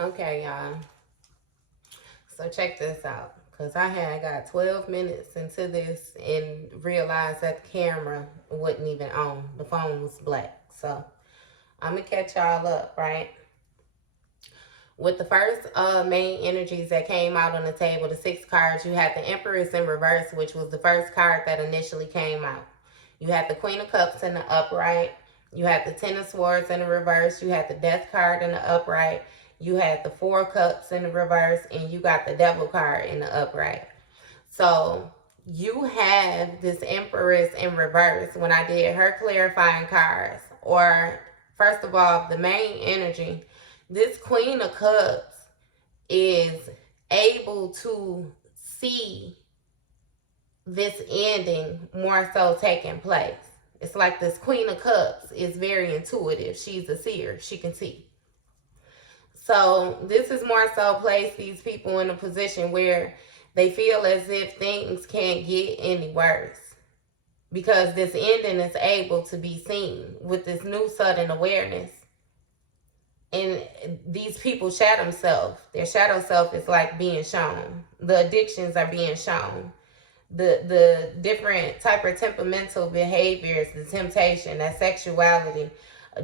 Okay, y'all. So check this out. Because I had got 12 minutes into this and realized that the camera wasn't even on. The phone was black. So I'm going to catch y'all up, right? With the first main energies that came out on the table, the 6 cards, you had the Empress in reverse, which was the first card that initially came out. You had the Queen of Cups in the upright. You had the Ten of Swords in the reverse. You had the Death card in the upright. You had the 4 cups in the reverse. And you got the Devil card in the upright. So you have this Empress in reverse when I did her clarifying cards. Or, first of all, the main energy. This Queen of Cups is able to see this ending more so taking place. It's like this Queen of Cups is very intuitive. She's a seer. She can see. So this is more so place these people in a position where they feel as if things can't get any worse. Because this ending is able to be seen with this new sudden awareness. And these people shadow self. Their shadow self is like being shown. The addictions are being shown. The different type of temperamental behaviors, the temptation, that sexuality,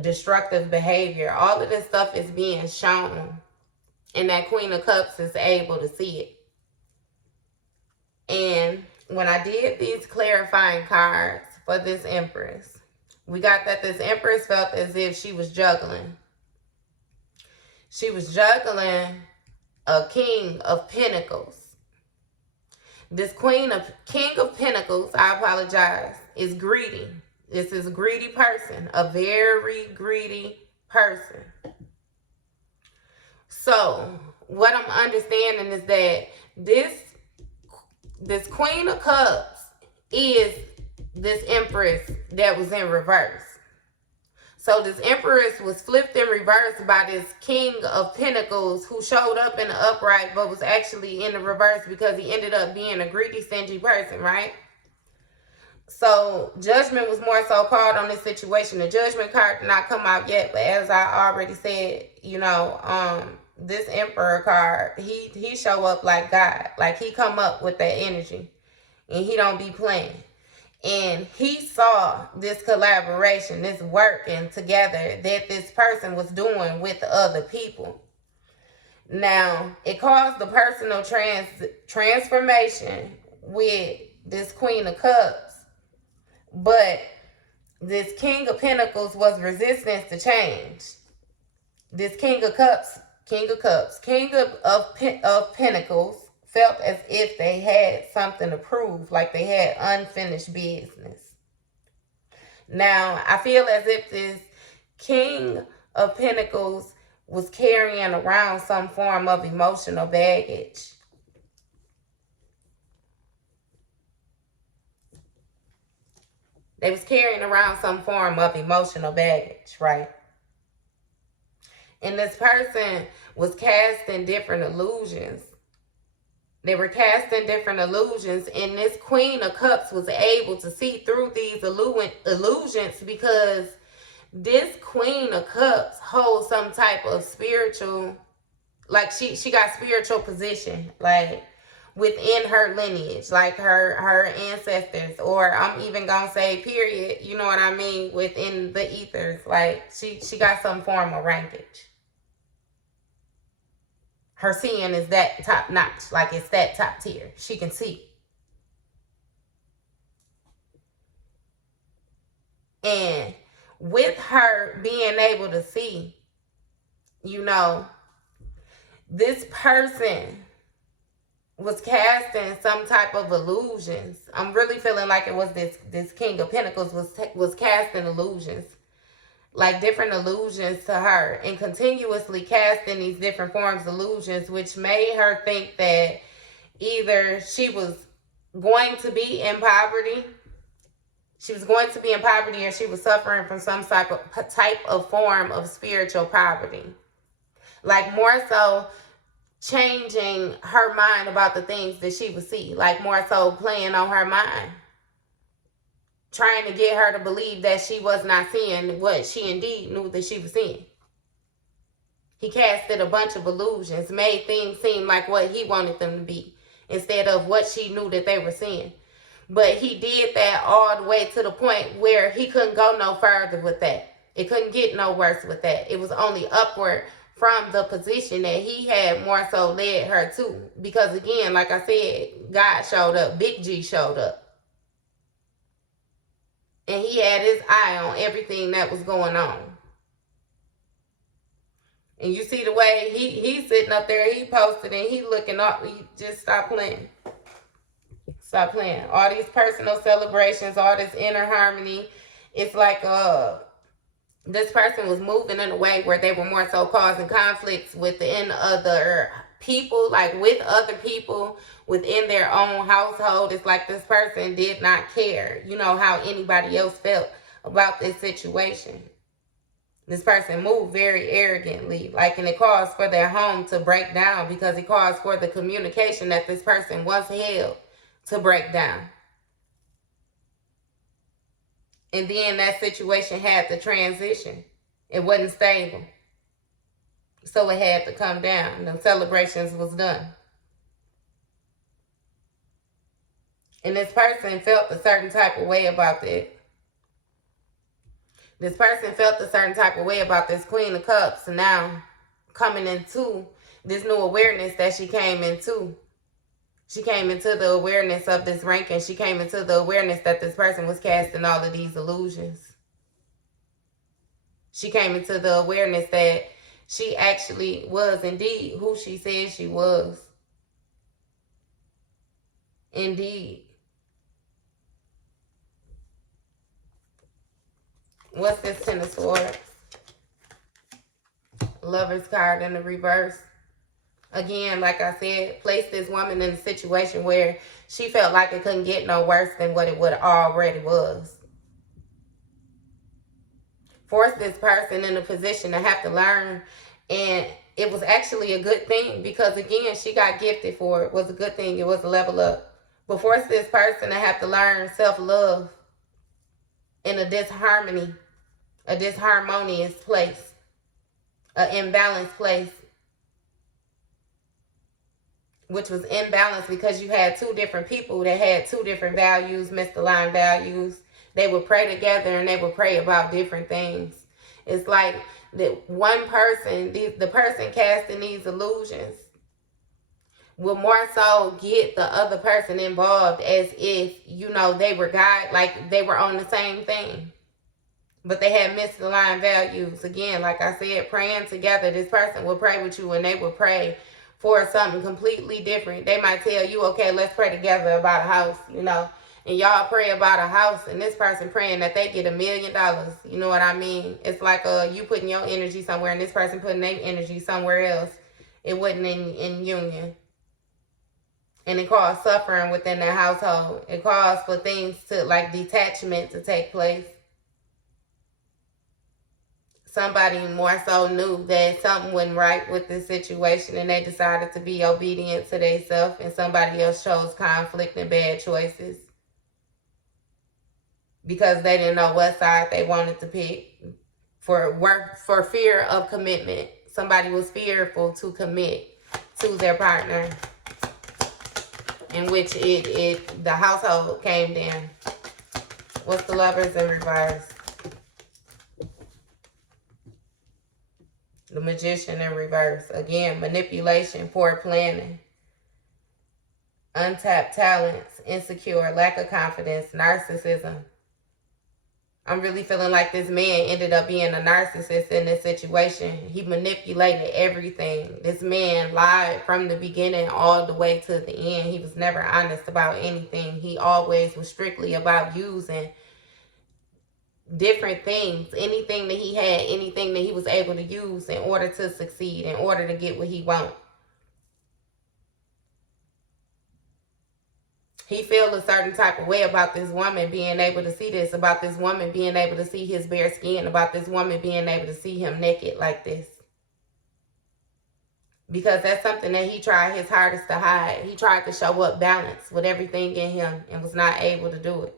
destructive behavior, all of this stuff is being shown. And that Queen of Cups is able to see it. And when I did these clarifying cards for this Empress, we got that this Empress felt as if she was juggling. She was juggling a King of Pentacles. This King of Pentacles, I apologize, is greedy. This is a greedy person, a very greedy person. So what I'm understanding is that this Queen of Cups is this Empress that was in reverse. So this Empress was flipped in reverse by this King of Pentacles who showed up in the upright but was actually in the reverse because he ended up being a greedy, stingy person, right? So judgment was more so called on this situation. The Judgment card did not come out yet, but as I already said, this Emperor card, he show up like God. Like he come up with that energy and he don't be playing. And he saw this collaboration, this working together that this person was doing with other people. Now, it caused the personal transformation with this Queen of Cups. But this King of Pentacles was resistance to change. This King of Pentacles felt as if they had something to prove, like they had unfinished business. Now, I feel as if this King of Pentacles was carrying around some form of emotional baggage. They was carrying around some form of emotional baggage, right? And this person was casting different illusions. They were casting different illusions, and this Queen of Cups was able to see through these illusions because this Queen of Cups holds some type of spiritual, like she got spiritual position, like within her lineage, like her ancestors, or I'm even gonna say period, you know what I mean, within the ethers. Like she got some form of rankage. Her seeing is that top notch, like it's that top tier. She can see. And with her being able to see, this person was casting some type of illusions. I'm really feeling like it was this King of Pentacles was casting illusions, like different illusions to her, and continuously casting these different forms of illusions, which made her think that either she was going to be in poverty, or she was suffering from some type of form of spiritual poverty. Like more so changing her mind about the things that she would see, like more so playing on her mind, trying to get her to believe that she was not seeing what she indeed knew that she was seeing. He casted a bunch of illusions, made things seem like what he wanted them to be instead of what she knew that they were seeing. But he did that all the way to the point where he couldn't go no further with that. It couldn't get no worse with that. It was only upward from the position that he had more so led her to. Because again, like I said, God showed up. Big G showed up. And he had his eye on everything that was going on. And you see the way he's sitting up there, he posted and he looking up. He just stop playing. Stop playing. All these personal celebrations, all this inner harmony. It's like this person was moving in a way where they were more so causing conflicts within other people, like with other people within their own household. It's like this person did not care, you know, how anybody else felt about this situation. This person moved very arrogantly, like, and it caused for their home to break down because it caused for the communication that this person once held to break down. And then that situation had to transition. It wasn't stable. So it had to come down. The celebrations was done. And this person felt a certain type of way about it. This person felt a certain type of way about this Queen of Cups. And now coming into this new awareness that she came into. She came into the awareness of this ranking. She came into the awareness that this person was casting all of these illusions. She came into the awareness that she actually was indeed who she said she was. Indeed. What's this Ten of Swords? Lover's card in the reverse. Again, like I said, place this woman in a situation where she felt like it couldn't get no worse than what it would already was. Forced this person in a position to have to learn. And it was actually a good thing because, again, she got gifted for it. It was a good thing. It was a level up. But forced this person to have to learn self-love in a disharmony, a disharmonious place, an imbalanced place. Which was imbalanced because you had two different people that had two different values, misaligned values. They would pray together and they would pray about different things. It's like that one person, the person casting these illusions, will more so get the other person involved as if, you know, they were God, like they were on the same thing. But they had misaligned values. Again, like I said, praying together. This person will pray with you and they will pray for something completely different. They might tell you, okay, let's pray together about a house, you know, and y'all pray about a house and this person praying that they get $1 million. You know what I mean? It's like you putting your energy somewhere and this person putting their energy somewhere else. It wasn't in union. And it caused suffering within their household. It caused for things to, like, detachment to take place. Somebody more so knew that something wasn't right with this situation and they decided to be obedient to themselves, and somebody else chose conflict and bad choices because they didn't know what side they wanted to pick for fear of commitment. Somebody was fearful to commit to their partner, in which the household came down. What's the Lovers in reverse? The Magician in reverse. Again, manipulation, poor planning, untapped talents, insecure, lack of confidence, narcissism. I'm really feeling like this man ended up being a narcissist in this situation. He manipulated everything. This man lied from the beginning all the way to the end. He was never honest about anything. He always was strictly about using different things, anything that he had, anything that he was able to use in order to succeed, in order to get what he wants. He feels a certain type of way about this woman being able to see this, about this woman being able to see his bare skin, about this woman being able to see him naked like this. Because that's something that he tried his hardest to hide. He tried to show up balanced with everything in him and was not able to do it.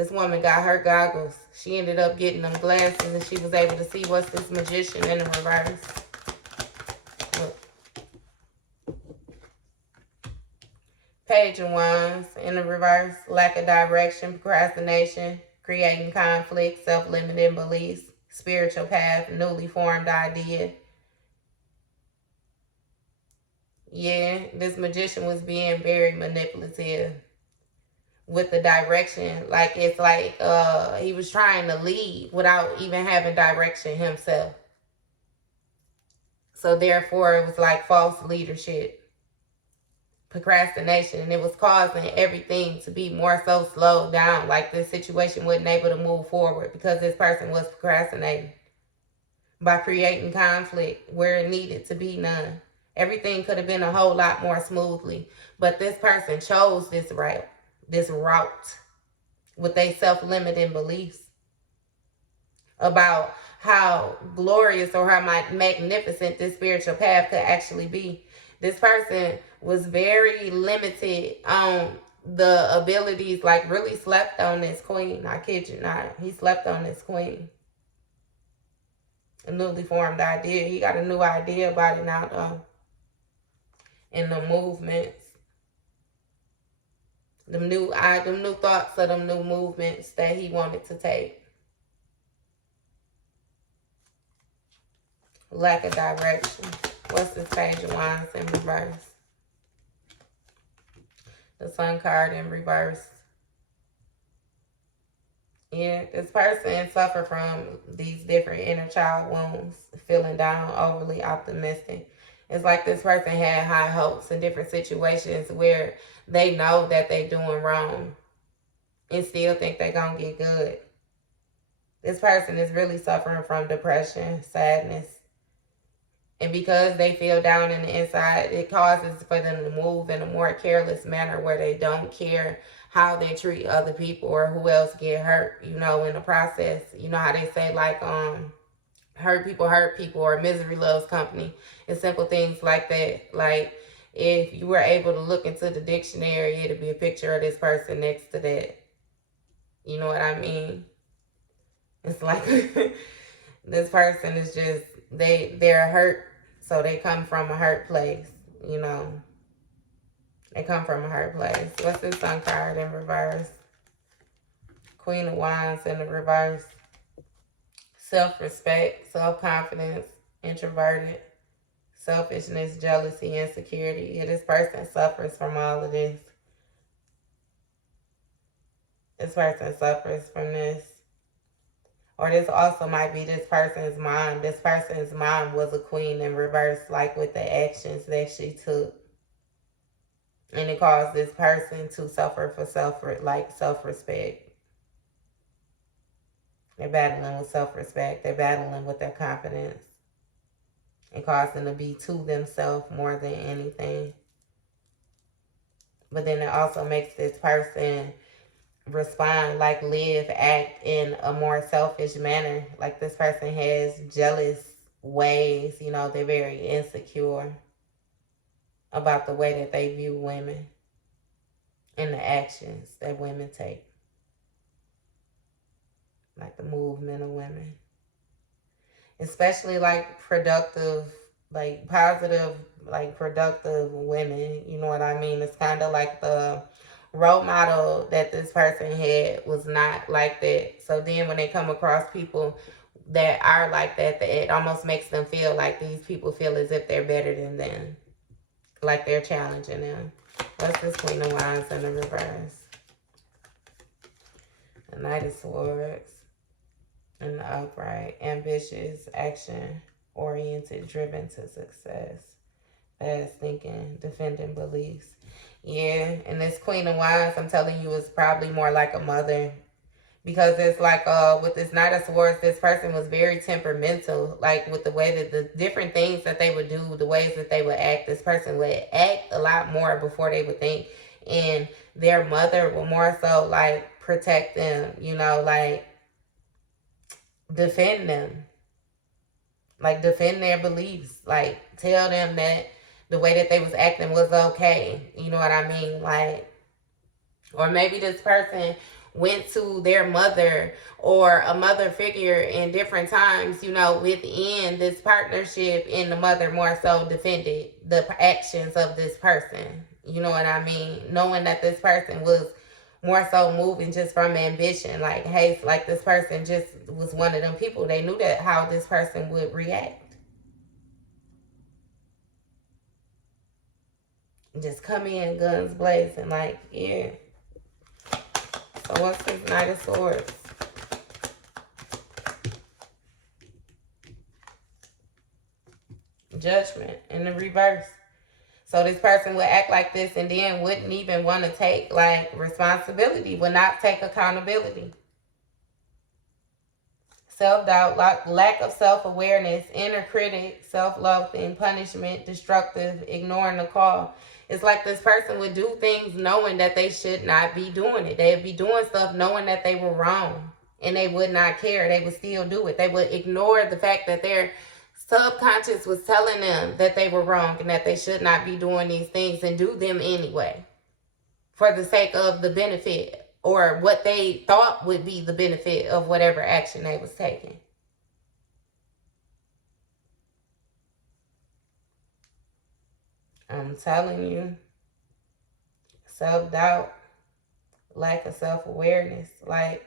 This woman got her goggles. She ended up getting them glasses and she was able to see what's this Magician in the reverse. Look. Page of Wands in the reverse. Lack of direction, procrastination, creating conflict, self-limiting beliefs, spiritual path, newly formed idea. Yeah, this Magician was being very manipulative with the direction. Like, it's like he was trying to lead without even having direction himself. So therefore, it was like false leadership, procrastination, and it was causing everything to be more so slowed down. Like, this situation wasn't able to move forward because this person was procrastinating by creating conflict where it needed to be none. Everything could have been a whole lot more smoothly, but this person chose this route with their self-limiting beliefs about how glorious or how magnificent this spiritual path could actually be. This person was very limited on the abilities, like really slept on this queen. I kid you not. He slept on this queen. A newly formed idea. He got a new idea about it now, though. In the movements. Them new thoughts of them new movements that he wanted to take. Lack of direction. What's this Page of Wands in reverse? The Sun card in reverse. Yeah, this person suffered from these different inner child wounds, feeling down, overly optimistic. It's like this person had high hopes in different situations where they know that they're doing wrong and still think they're going to get good. This person is really suffering from depression, sadness. And because they feel down in the inside, it causes for them to move in a more careless manner where they don't care how they treat other people or who else get hurt, you know, in the process. You know how they say, like, hurt people, or misery loves company, and simple things like that. Like, if you were able to look into the dictionary, it'd be a picture of this person next to that. You know what I mean? It's like this person is just, they're hurt, so they come from a hurt place, you know. They come from a hurt place. What's this Sun card in reverse? Queen of Wands in the reverse. Self-respect, self-confidence, introverted, selfishness, jealousy, insecurity. Yeah, this person suffers from all of this. This person suffers from this. Or this also might be this person's mom. This person's mom was a queen in reverse, like with the actions that she took. And it caused this person to suffer for self-respect. They're battling with self-respect. They're battling with their confidence. It caused them to be to themselves more than anything. But then it also makes this person respond, like live, act in a more selfish manner. Like this person has jealous ways. You know, they're very insecure about the way that they view women and the actions that women take. Like the movement of women. Especially like productive, like positive, like productive women. You know what I mean? It's kind of like the role model that this person had was not like that. So then when they come across people that are like that, it almost makes them feel like these people feel as if they're better than them. Like they're challenging them. What's this Queen of Wands in the reverse? The Knight of Swords in the upright. Ambitious, action-oriented, driven to success. Fast thinking, defending beliefs. Yeah, and this Queen of Wands, I'm telling you, is probably more like a mother. Because it's like with this Knight of Swords, this person was very temperamental. Like with the way that the different things that they would do, the ways that they would act. This person would act a lot more before they would think. And their mother would more so like protect them, you know, like defend them. Like defend their beliefs. Like tell them that the way that they was acting was okay. You know what I mean? Like, or maybe this person went to their mother or a mother figure in different times, you know, within this partnership, and the mother more so defended the actions of this person. You know what I mean? Knowing that this person was more so moving just from ambition, like, hey, like this person just was one of them people. They knew that how this person would react. Just come in guns blazing, like, yeah. So what's this Knight of Swords? Judgment in the reverse. So this person would act like this and then wouldn't even want to take, like, responsibility, would not take accountability. Self-doubt, lack of self-awareness, inner critic, self-loathing, punishment, destructive, ignoring the call. It's like this person would do things knowing that they should not be doing it. They'd be doing stuff knowing that they were wrong, and they would not care. They would still do it. They would ignore the fact that their subconscious was telling them that they were wrong and that they should not be doing these things, and do them anyway for the sake of the benefit, or what they thought would be the benefit of whatever action they was taking. I'm telling you, self-doubt, lack of self-awareness. Like,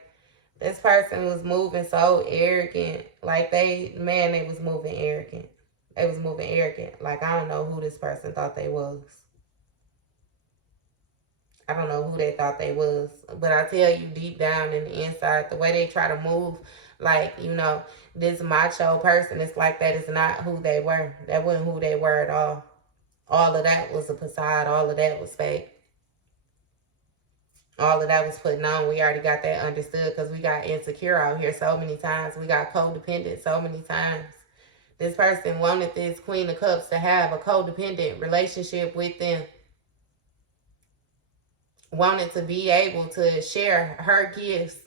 this person was moving so arrogant. Like, they was moving arrogant. They was moving arrogant. Like, I don't know who this person thought they was. I don't know who they thought they was. But I tell you, deep down in the inside, the way they try to move, like, you know, this macho person, it's like that is not who they were. That wasn't who they were at all. All of that was a facade. All of that was fake. All of that was putting on. We already got that understood because we got insecure out here so many times. We got codependent so many times. This person wanted this Queen of Cups to have a codependent relationship with them. Wanted to be able to share her gifts.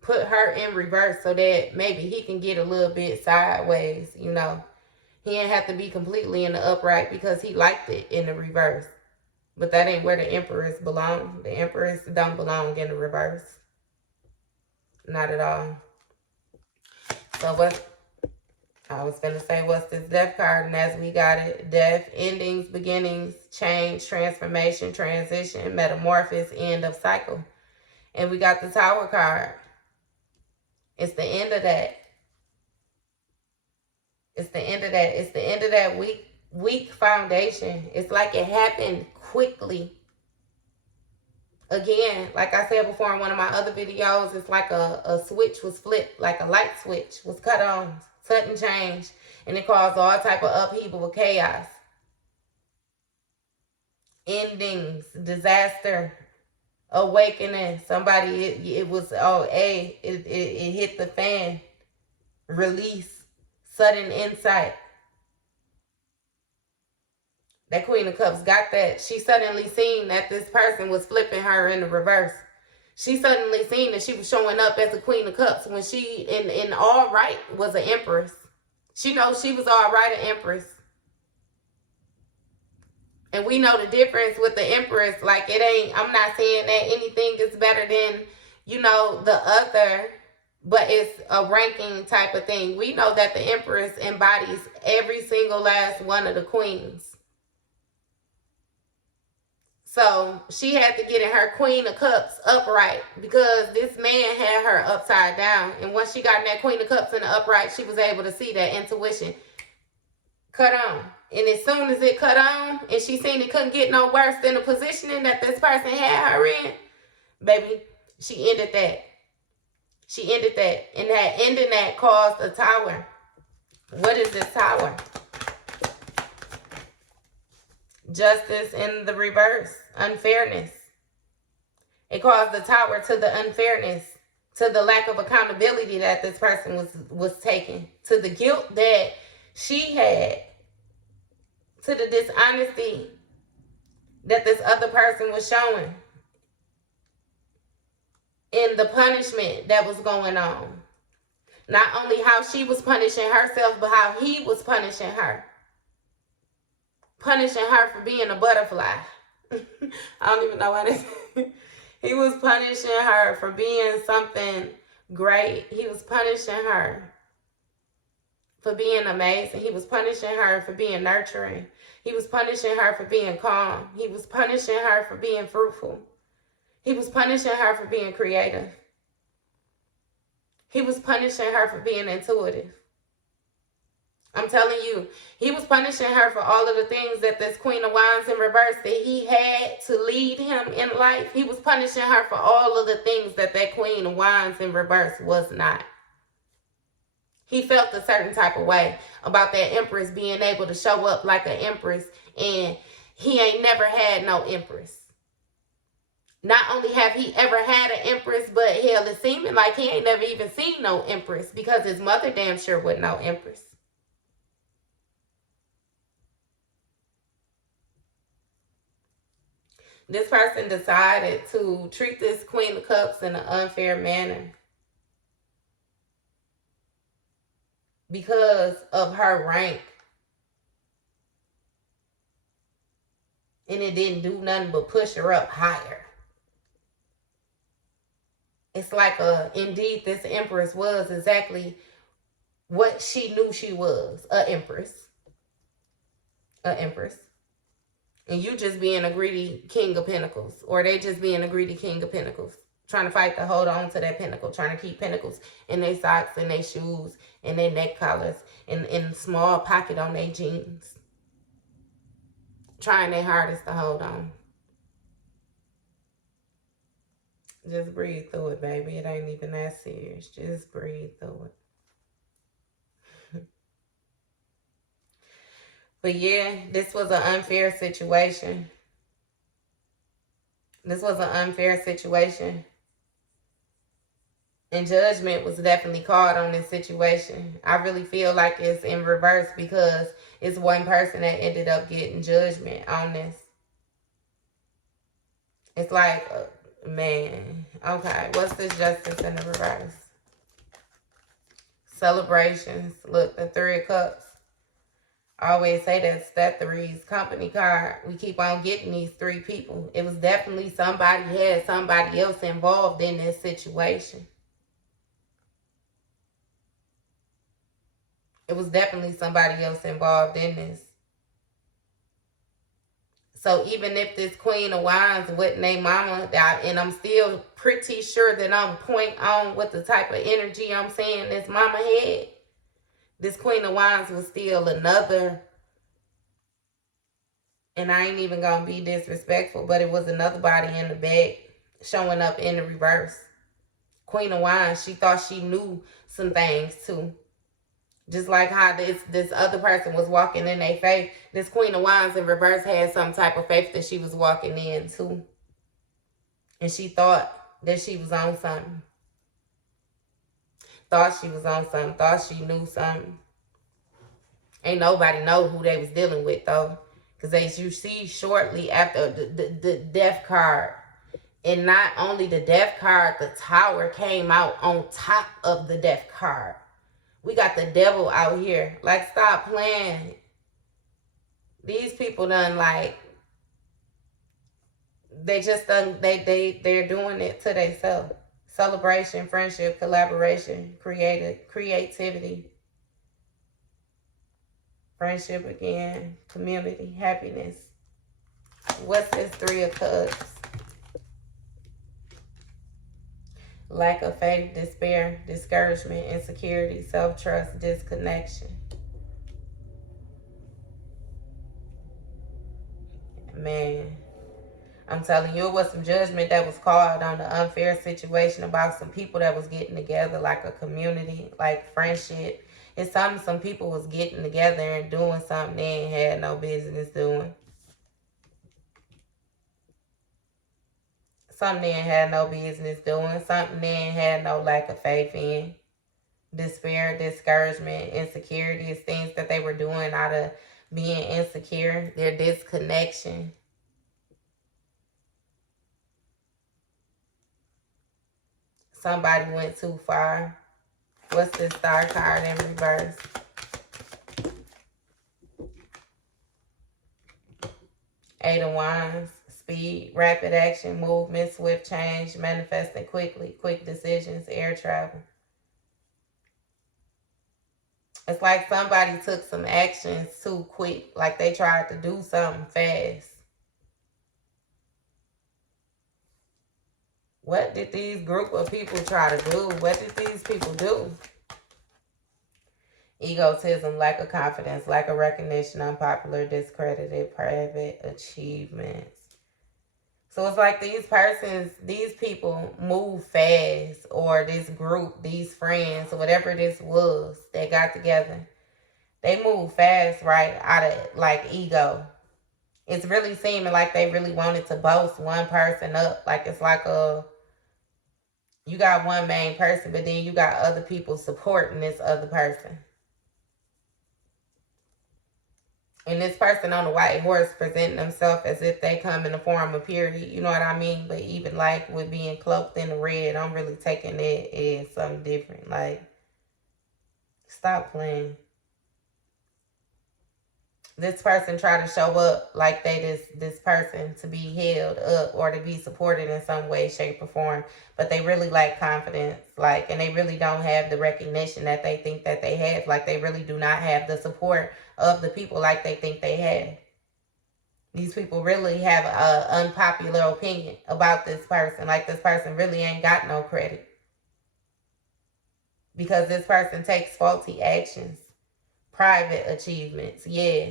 Put her in reverse so that maybe he can get a little bit sideways, you know. He didn't have to be completely in the upright because he liked it in the reverse. But that ain't where the Empress belong. The Empress don't belong in the reverse. Not at all. So what I was going to say, what's this Death card? And as we got it, death, endings, beginnings, change, transformation, transition, metamorphosis, end of cycle. And we got the Tower card. It's the end of that. It's the end of that. It's the end of that weak foundation. It's like it happened quickly. Again, like I said before in one of my other videos, it's like a switch was flipped, like a light switch was cut on, sudden change, and it caused all type of upheaval, chaos, endings, disaster, awakening. Somebody, it was, it hit the fan, release, sudden insight. That Queen of Cups got that. She suddenly seen that this person was flipping her in the reverse. She suddenly seen that she was showing up as a Queen of Cups when she, in all right, was an Empress. She knows she was all right, an Empress. And we know the difference with the Empress. Like, it ain't, I'm not saying that anything is better than, you know, the other, but it's a ranking type of thing. We know that the Empress embodies every single last one of the queens. So she had to get in her Queen of Cups upright because this man had her upside down. And once she got in that Queen of Cups in the upright, she was able to see that intuition cut on. And as soon as it cut on and she seen it couldn't get no worse than the positioning that this person had her in, baby, she ended that. She ended that. And that ending that caused a tower. What is this tower? Justice in the reverse. Unfairness. It caused the tower to the unfairness, to the lack of accountability that this person was taking, to the guilt that she had, to the dishonesty that this other person was showing, in the punishment that was going on. Not only how she was punishing herself, but how he was punishing her. Punishing her for being a butterfly. I don't even know why this. He was punishing her for being something great. He was punishing her for being amazing. He was punishing her for being nurturing. He was punishing her for being calm. He was punishing her for being fruitful. He was punishing her for being creative. He was punishing her for being intuitive. I'm telling you, he was punishing her for all of the things that this Queen of Wands in reverse that he had to lead him in life. He was punishing her for all of the things that Queen of Wands in reverse was not. He felt a certain type of way about that Empress being able to show up like an Empress, and he ain't never had no Empress. Not only have he ever had an Empress, but hell, it's seeming like he ain't never even seen no Empress, because his mother damn sure wasn't no Empress. This person decided to treat this Queen of Cups in an unfair manner because of her rank. And it didn't do nothing but push her up higher. It's like, indeed, this Empress was exactly what she knew she was, an Empress. An Empress. And you just being a greedy King of Pentacles. Or they just being a greedy King of Pentacles. Trying to fight to hold on to that pentacle. Trying to keep pentacles in their socks and their shoes and their neck collars. And in small pocket on their jeans. Trying their hardest to hold on. Just breathe through it, baby. It ain't even that serious. Just breathe through it. But yeah, this was an unfair situation. This was an unfair situation. And judgment was definitely called on this situation. I really feel like it's in reverse because it's one person that ended up getting judgment on this. It's like, man, okay, what's this justice in the reverse? Celebrations. Look, the Three of Cups. I always say that three's company card. We keep on getting these three people. It was definitely somebody had somebody else involved in this situation. It was definitely somebody else involved in this. So even if this Queen of Wands wasn't their mama, and I'm still pretty sure that I'm point on with the type of energy I'm saying this mama had, this Queen of Wands was still another, and I ain't even gonna be disrespectful, but it was another body in the bag showing up in the reverse. Queen of Wands, she thought she knew some things too. Just like how this other person was walking in their faith, this Queen of Wands in reverse had some type of faith that she was walking in too. And she thought that she was on something. Thought she was on something. Thought she knew something. Ain't nobody know who they was dealing with though. Because as you see shortly after the death card, and not only the death card, the Tower came out on top of the death card. We got the devil out here. Like, stop playing. These people done, like, they just done, they're doing it to themselves. Celebration, friendship, collaboration, creativity. Friendship again, community, happiness. What's this Three of Cups? Lack of faith, despair, discouragement, insecurity, self-trust, disconnection. Man, I'm telling you, it was some judgment that was called on the unfair situation about some people that was getting together, like a community, like friendship. It's something some people was getting together and doing something they ain't had no business doing. Something they ain't had no business doing. Something they ain't had no lack of faith in. Despair, discouragement, insecurity is things that they were doing out of being insecure. Their disconnection. Somebody went too far. What's this Star card in reverse? Eight of Wands. speed, rapid action, movement, swift change, manifesting quickly, quick decisions, air travel. It's like somebody took some actions too quick, like they tried to do something fast. What did these group of people try to do? What did these people do? Egotism, lack of confidence, lack of recognition, unpopular, discredited, private achievements. So it's like these people move fast, or this group, these friends, or whatever this was that got together, they move fast, right, out of like ego. It's really seeming like they really wanted to boast one person up. Like it's like you got one main person, but then you got other people supporting this other person. And this person on the white horse presenting themselves as if they come in the form of purity. You know what I mean? But even like with being cloaked in the red, I'm really taking that as something different. Like, stop playing. This person try to show up like they this person to be held up or to be supported in some way, shape, or form, but they really lack confidence, like, and they really don't have the recognition that they think that they have. Like, they really do not have the support of the people like they think they have. These people really have an unpopular opinion about this person. Like, this person really ain't got no credit because this person takes faulty actions, private achievements. Yeah.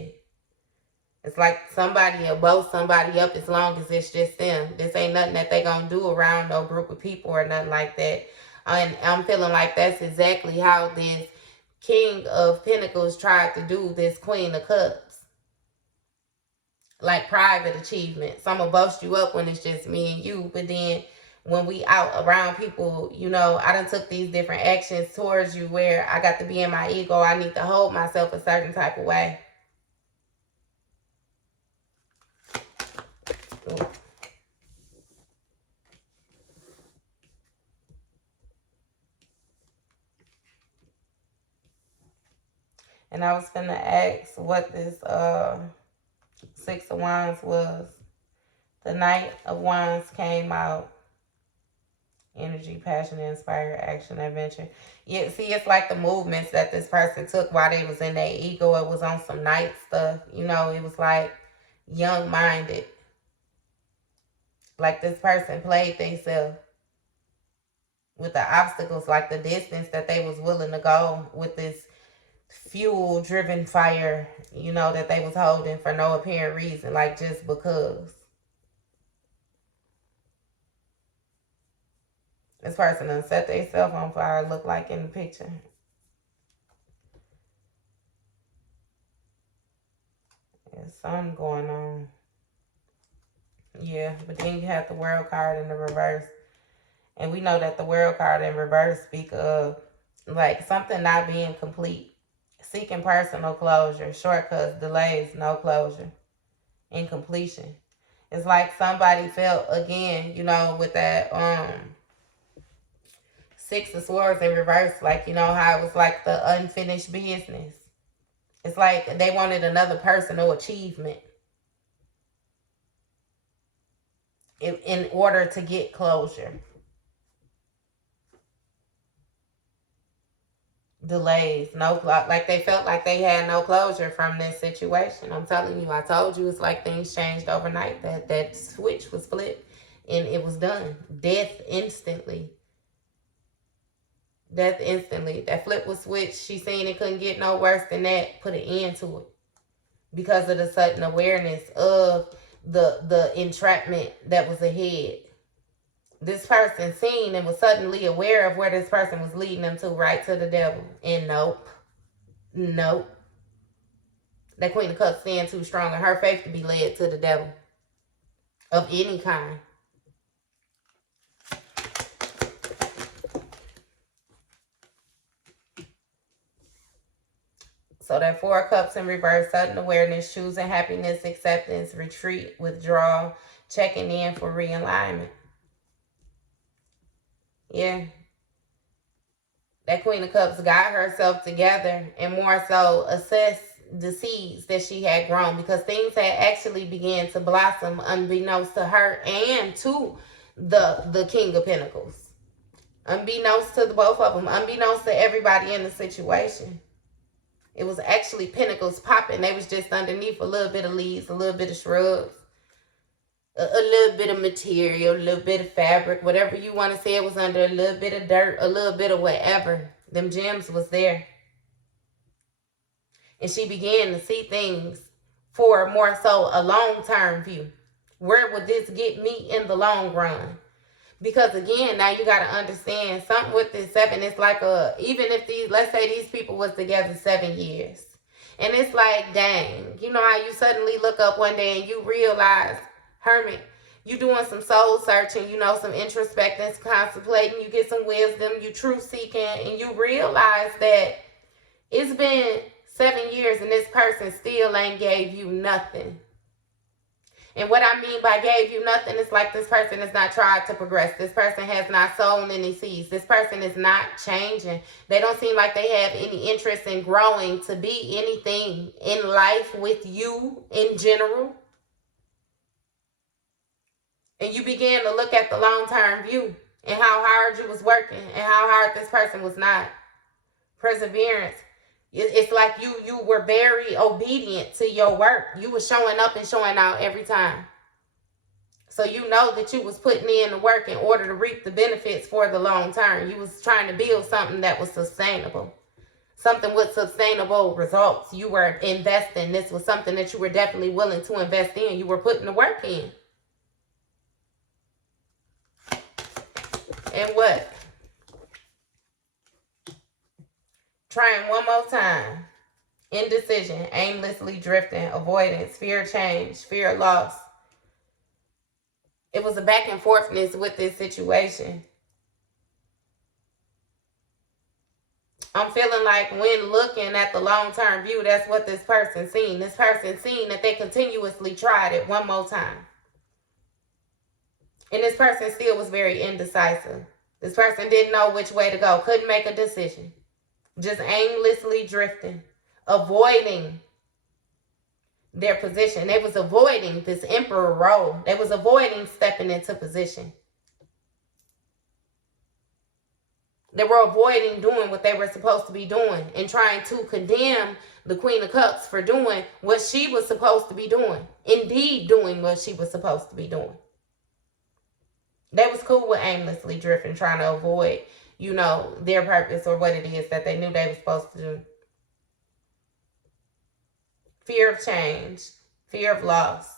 It's like somebody will boast somebody up as long as it's just them. This ain't nothing that they gonna do around no group of people or nothing like that. And I'm feeling like that's exactly how this King of Pentacles tried to do this Queen of Cups. Like private achievements. I'm gonna boast you up when it's just me and you, but then when we out around people, you know, I done took these different actions towards you where I got to be in my ego. I need to hold myself a certain type of way. Ooh. And I was finna ask what this Six of Wands was. The Knight of Wands came out. Energy, passion, inspired, action, adventure. Yeah, see, it's like the movements that this person took while they was in their ego. It was on some night stuff. You know, it was like young-minded. Like this person played themselves with the obstacles, like the distance that they was willing to go with this fuel-driven fire, you know, that they was holding for no apparent reason, like just because. This person done set themselves on fire, look like in the picture. There's something going on. Yeah, but then you have the World card in the reverse. And we know that the World card in reverse speak of like something not being complete. Seeking personal closure, shortcuts, delays, no closure, incompletion. It's like somebody felt, again, you know, with that Six of Swords in reverse, like, you know, how it was like the unfinished business. It's like they wanted another personal achievement in order to get closure. Delays, no, like they felt like they had no closure from this situation. I'm telling you, I told you, it's like things changed overnight. That switch was flipped and it was done. Death instantly. Death instantly. That flip was switched. She seen it couldn't get no worse than that. Put an end to it because of the sudden awareness of the entrapment that was ahead. This person seen and was suddenly aware of where this person was leading them to, right to the devil. And nope. Nope. That Queen of Cups stand too strong in her faith to be led to the devil of any kind. So that Four of Cups in reverse, sudden awareness, choosing happiness, acceptance, retreat, withdrawal, checking in for realignment. Yeah. That Queen of Cups got herself together and more so assessed the seeds that she had grown, because things had actually began to blossom unbeknownst to her and to the King of Pentacles. Unbeknownst to the both of them, unbeknownst to everybody in the situation. It was actually pentacles popping. They was just underneath a little bit of leaves, a little bit of shrubs, a little bit of material, a little bit of fabric, whatever you want to say. It was under a little bit of dirt, a little bit of whatever. Them gems was there. And she began to see things for more so a long-term view. Where would this get me in the long run? Because again, now you got to understand something with this 7. It's like even if these, let's say these people was together 7 years. And it's like, dang, you know how you suddenly look up one day and you realize, Hermit, you doing some soul searching, you know, some introspecting, contemplating, you get some wisdom, you truth seeking, and you realize that it's been 7 years and this person still ain't gave you nothing. And what I mean by gave you nothing is like this person has not tried to progress. This person has not sown any seeds. This person is not changing. They don't seem like they have any interest in growing to be anything in life with you in general. And you begin to look at the long-term view and how hard you was working and how hard this person was not. Perseverance. It's like you were very obedient to your work. You were showing up and showing out every time. So you know that you was putting in the work in order to reap the benefits for the long term. You was trying to build something that was sustainable. Something with sustainable results. You were investing. This was something that you were definitely willing to invest in. You were putting the work in. And what? Trying one more time. Indecision, aimlessly drifting, avoidance, fear of change, fear of loss. It was a back and forthness with this situation. I'm feeling like when looking at the long-term view, that's what this person seen. This person seen that they continuously tried it one more time. And this person still was very indecisive. This person didn't know which way to go, couldn't make a decision. Just aimlessly drifting, avoiding their position. They was avoiding this emperor role. They was avoiding stepping into position. They were avoiding doing what they were supposed to be doing and trying to condemn the Queen of Cups for doing what she was supposed to be doing. Indeed, doing what she was supposed to be doing. They was cool with aimlessly drifting, trying to avoid, you know, their purpose or what it is that they knew they were supposed to do. Fear of change, fear of loss.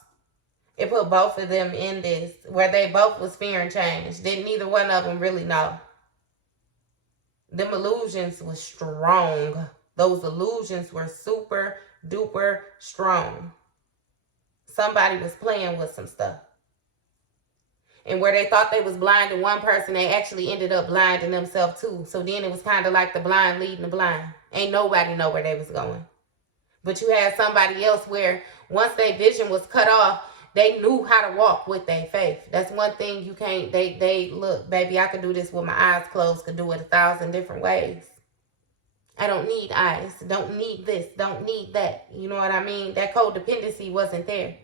It put both of them in this, where they both was fearing change. Didn't neither one of them really know. Them illusions was strong. Those illusions were super duper strong. Somebody was playing with some stuff. And where they thought they was blinding one person, they actually ended up blinding themselves too. So then it was kind of like the blind leading the blind. Ain't nobody know where they was going. But you had somebody else where once their vision was cut off, they knew how to walk with their faith. That's one thing you can't, they look, baby, I could do this with my eyes closed, could do it 1,000 different ways. I don't need eyes, don't need this, don't need that. You know what I mean? That codependency wasn't there.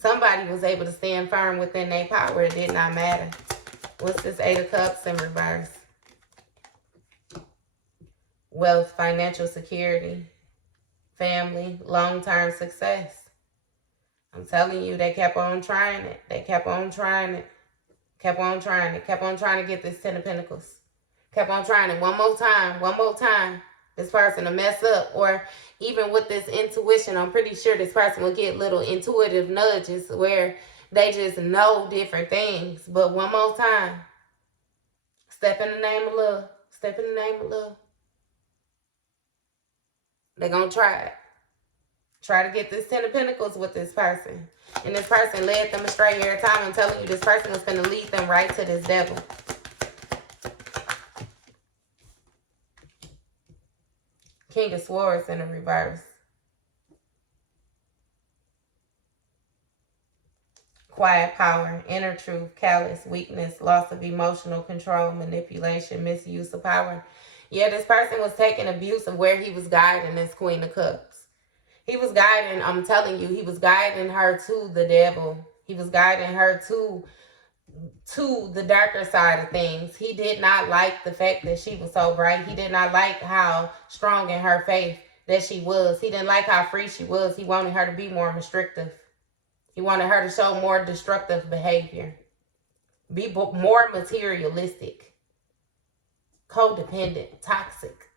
Somebody was able to stand firm within their power. It did not matter. What's this 8 of Cups in reverse? Wealth, financial security, family, long-term success. I'm telling you, they kept on trying it. They kept on trying it. Kept on trying it. Kept on trying to get this 10 of Pentacles. Kept on trying it one more time. One more time. This person will mess up. Or even with this intuition, I'm pretty sure this person will get little intuitive nudges where they just know different things. But one more time. Step in the name of love. Step in the name of love. They're going to try it. Try to get this 10 of Pentacles with this person. And this person led them astray every time. I'm telling you, this person is going to lead them right to this devil. King of Swords in the reverse. Quiet power, inner truth, callous, weakness, loss of emotional control, manipulation, misuse of power. Yeah, this person was taking abuse of where he was guiding this Queen of Cups. He was guiding, I'm telling you, he was guiding her to the devil. He was guiding her to the darker side of things. He did not like the fact that she was so bright. He did not like how strong in her faith that she was. He didn't like how free she was. He wanted her to be more restrictive. He wanted her to show more destructive behavior. Be more materialistic, codependent, toxic.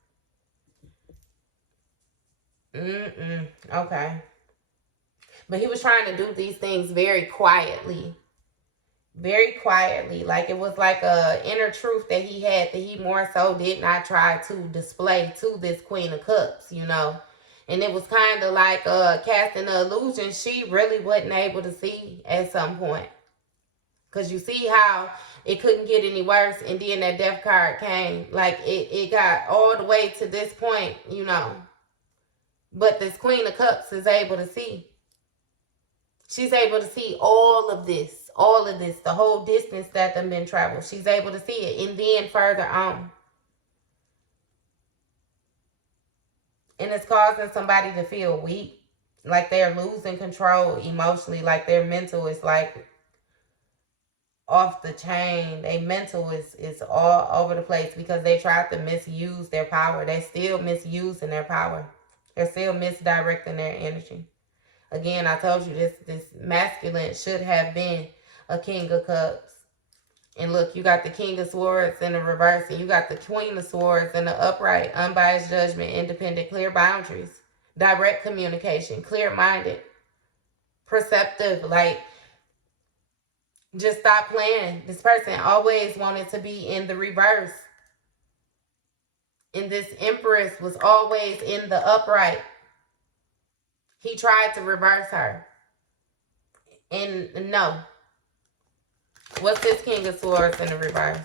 Okay. But he was trying to do these things very quietly. Very quietly. Like it was like a inner truth that he had that he more so did not try to display to this Queen of Cups, you know. And it was kind of like casting the illusion she really wasn't able to see at some point. Because you see how it couldn't get any worse, and then that death card came. Like it got all the way to this point, you know. But this Queen of Cups is able to see. She's able to see all of this, the whole distance that they've been traveled. She's able to see it. And then further on. And it's causing somebody to feel weak. Like they're losing control emotionally. Like their mental is like off the chain. Their mental is all over the place because they tried to misuse their power. They're still misusing their power. They're still misdirecting their energy. Again, I told you this masculine should have been a King of Cups. And look, you got the King of Swords in the reverse, and you got the Queen of Swords in the upright, unbiased judgment, independent, clear boundaries, direct communication, clear-minded, perceptive, like, just stop playing. This person always wanted to be in the reverse. And this Empress was always in the upright. He tried to reverse her. And no. What's this King of Swords in the reverse?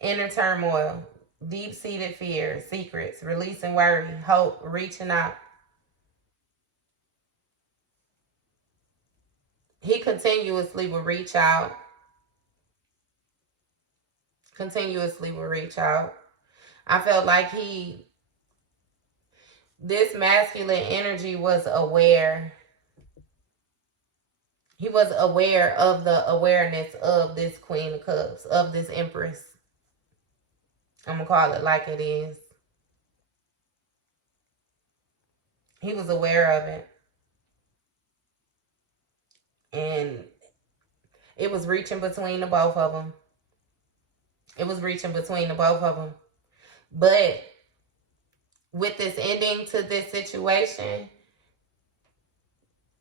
Inner turmoil, deep-seated fear, secrets, releasing worry, hope, reaching out. He continuously will reach out. I felt like this masculine energy was aware. He was aware of the awareness of this Queen of Cups, of this Empress. I'm going to call it like it is. He was aware of it. And it was reaching between the both of them. But with this ending to this situation,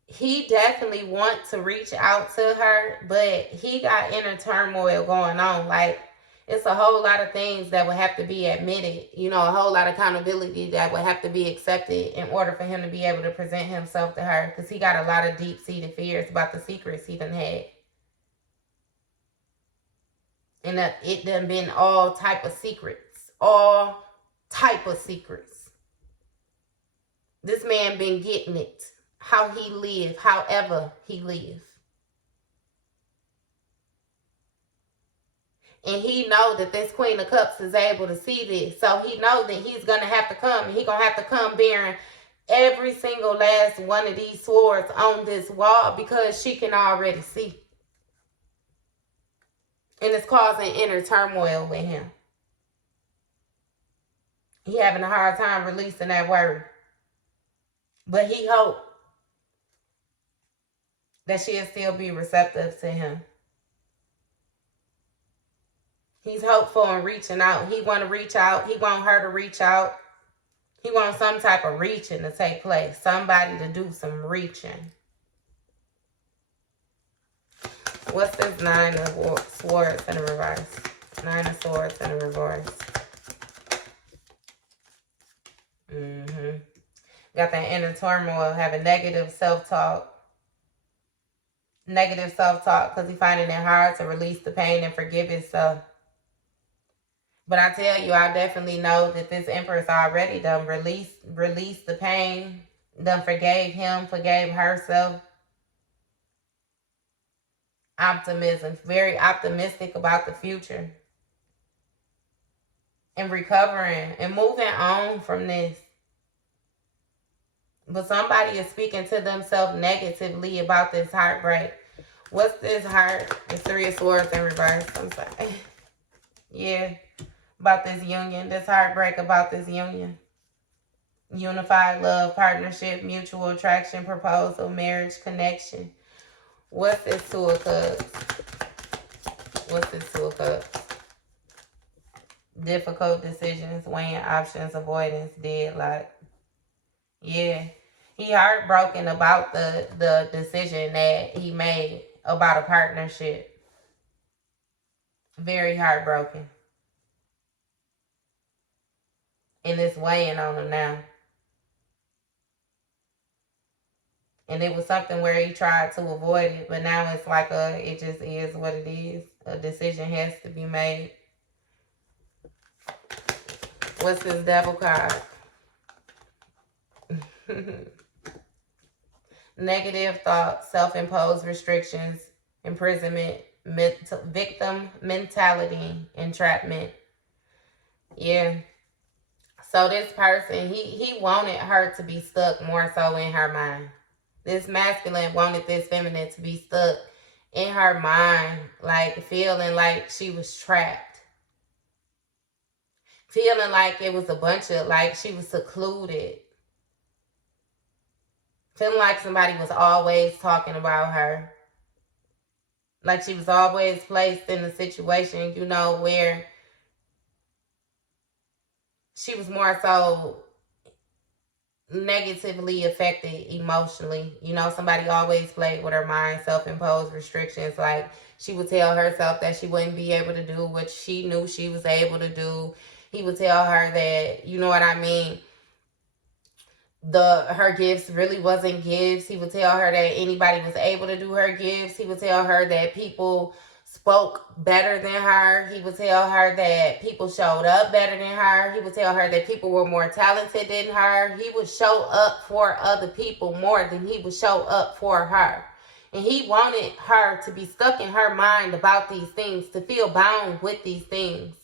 he definitely wants to reach out to her, but he got inner turmoil going on. Like, it's a whole lot of things that would have to be admitted, you know, a whole lot of accountability that would have to be accepted in order for him to be able to present himself to her, because he got a lot of deep-seated fears about the secrets he done had. And it done been all type of secrets. This man been getting it. How he live, however he live. And he know that this Queen of Cups is able to see this. So he know that he's going to have to come. And he's going to have to come bearing every single last one of these swords on this wall, because she can already see. And it's causing inner turmoil with him. He having a hard time releasing that word. But he hope that she'll still be receptive to him. He's hopeful and reaching out. He want to reach out. He want her to reach out. He wants some type of reaching to take place. Somebody to do some reaching. What's this Nine of Swords in the reverse? Nine of Swords in the reverse. Got that inner turmoil, having negative self-talk. Because he finding it hard to release the pain and forgive himself. But I tell you, I definitely know that this Empress already done released the pain, done forgave him, forgave herself. Optimism. Very optimistic about the future. And recovering and moving on from this. But somebody is speaking to themselves negatively about this heartbreak. What's this heart? The Three of Swords in reverse. I'm sorry. Yeah. About this union. This heartbreak about this union. Unified love, partnership, mutual attraction, proposal, marriage, connection. What's this Two of Cups? What's this Two of Cups? Difficult decisions, weighing options, avoidance, deadlock. Yeah. He heartbroken about the decision that he made about a partnership. Very heartbroken. And it's weighing on him now. And it was something where he tried to avoid it, but now it's like it just is what it is. A decision has to be made. What's this Devil card? Negative thoughts, self-imposed restrictions, imprisonment, victim mentality, entrapment. Yeah. So this person, he wanted her to be stuck more so in her mind. This masculine wanted this feminine to be stuck in her mind, like feeling like she was trapped. Feeling like it was a bunch of, like she was secluded. Feeling like somebody was always talking about her. Like she was always placed in a situation, you know, where she was more so negatively affected emotionally. You know, somebody always played with her mind, self-imposed restrictions. Like she would tell herself that she wouldn't be able to do what she knew she was able to do. He would tell her that, you know what I mean, her gifts really wasn't gifts. He would tell her that anybody was able to do her gifts. He would tell her that people spoke better than her. He would tell her that people showed up better than her. He would tell her that people were more talented than her. He would show up for other people more than he would show up for her. And he wanted her to be stuck in her mind about these things, to feel bound with these things.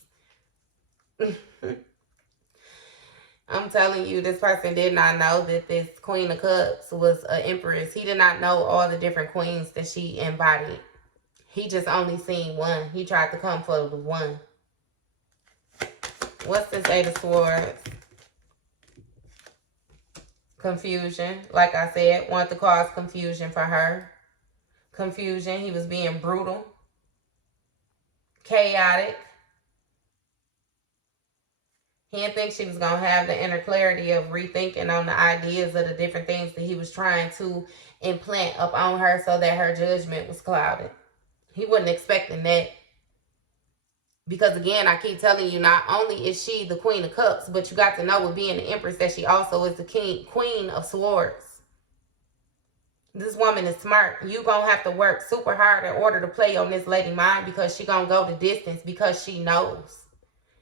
I'm telling you, this person did not know that this Queen of Cups was an empress. He did not know all the different queens that she embodied. He just only seen one. He tried to come for the one. What's this Eight of Swords? Confusion. Like I said, wanted to cause confusion for her. Confusion. He was being brutal. Chaotic. He didn't think she was going to have the inner clarity of rethinking on the ideas of the different things that he was trying to implant upon her so that her judgment was clouded. He wasn't expecting that. Because again, I keep telling you, not only is she the Queen of Cups, but you got to know with being the Empress that she also is the Queen of Swords. This woman is smart. You going to have to work super hard in order to play on this lady mind, because she going to go the distance, because she knows.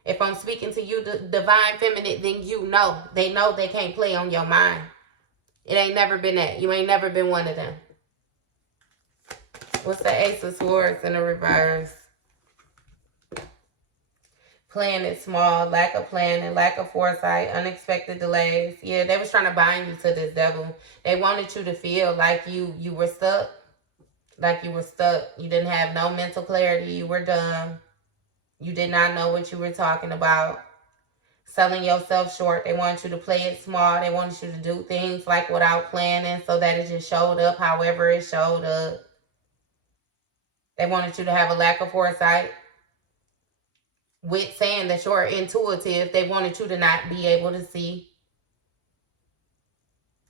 If I'm speaking to you, the divine feminine, then you know. They know they can't play on your mind. It ain't never been that. You ain't never been one of them. What's the Ace of Swords in the reverse? Playing it small, lack of planning, lack of foresight, unexpected delays. Yeah, they was trying to bind you to this devil. They wanted you to feel like you were stuck. Like you were stuck. You didn't have no mental clarity. You were dumb. You did not know what you were talking about. Selling yourself short. They wanted you to play it small. They wanted you to do things like without planning, so that it just showed up however it showed up. They wanted you to have a lack of foresight. With saying that you're intuitive, they wanted you to not be able to see.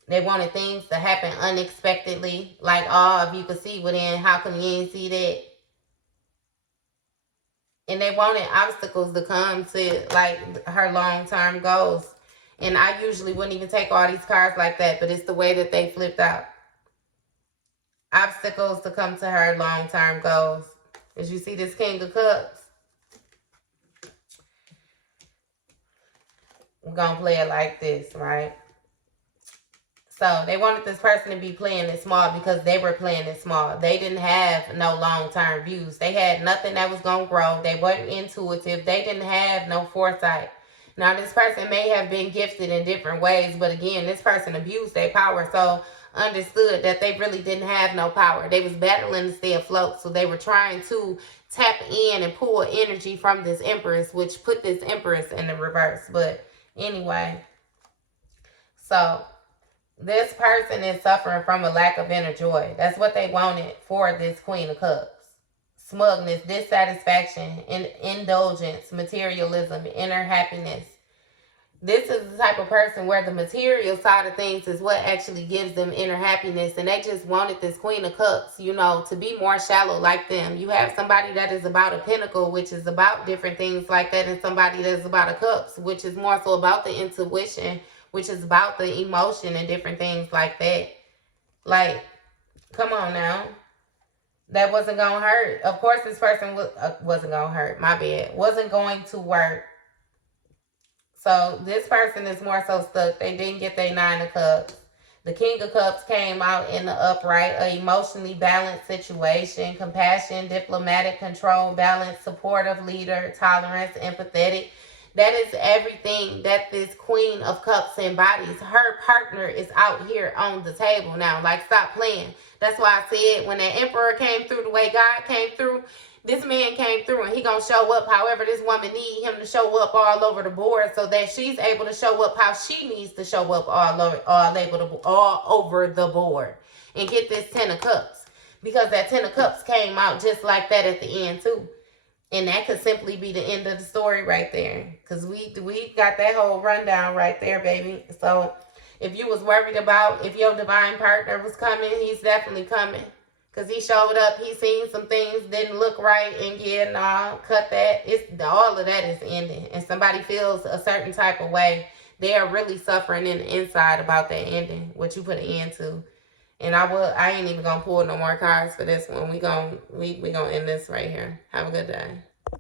They wanted things to happen unexpectedly. Like, oh, if you could see, well then how come you didn't see that? And they wanted obstacles to come to, like, her long-term goals. And I usually wouldn't even take all these cards like that, but it's the way that they flipped out. Obstacles to come to her long-term goals. As you see this King of Cups, we're going to play it like this, right? So they wanted this person to be playing it small because they were playing it small. They didn't have no long-term views. They had nothing that was going to grow. They weren't intuitive. They didn't have no foresight. Now, this person may have been gifted in different ways, but again, this person abused their power, so understood that they really didn't have no power. They was battling to stay afloat, so they were trying to tap in and pull energy from this Empress, which put this Empress in the reverse. But anyway, so this person is suffering from a lack of inner joy. That's what they wanted for this Queen of Cups. Smugness, dissatisfaction, indulgence, materialism, inner happiness. This is the type of person where the material side of things is what actually gives them inner happiness. And they just wanted this Queen of Cups, you know, to be more shallow like them. You have somebody that is about a pentacle, which is about different things like that. And somebody that's about a cups, which is more so about the intuition, which is about the emotion and different things like that. Like, come on now. That wasn't going to hurt. Of course, this person wasn't going to hurt. My bad. Wasn't going to work. So this person is more so stuck. They didn't get their 9 of Cups. The King of Cups came out in the upright. An emotionally balanced situation. Compassion, diplomatic control, balance, supportive leader, tolerance, empathetic. That is everything that this Queen of Cups embodies. Her partner is out here on the table now. Like, stop playing. That's why I said when the Emperor came through the way God came through, this man came through and he gonna show up however this woman need him to show up all over the board so that she's able to show up how she needs to show up all over the board and get this 10 of Cups. Because that 10 of Cups came out just like that at the end too. And that could simply be the end of the story right there. Because we got that whole rundown right there, baby. So if you was worried about if your divine partner was coming, he's definitely coming. Because he showed up, he seen some things didn't look right, and yeah, nah, cut that. All of that is ending. And somebody feels a certain type of way. They are really suffering in the inside about that ending, what you put an end to. And I ain't even gonna pull no more cards for this one. We gonna end this right here. Have a good day.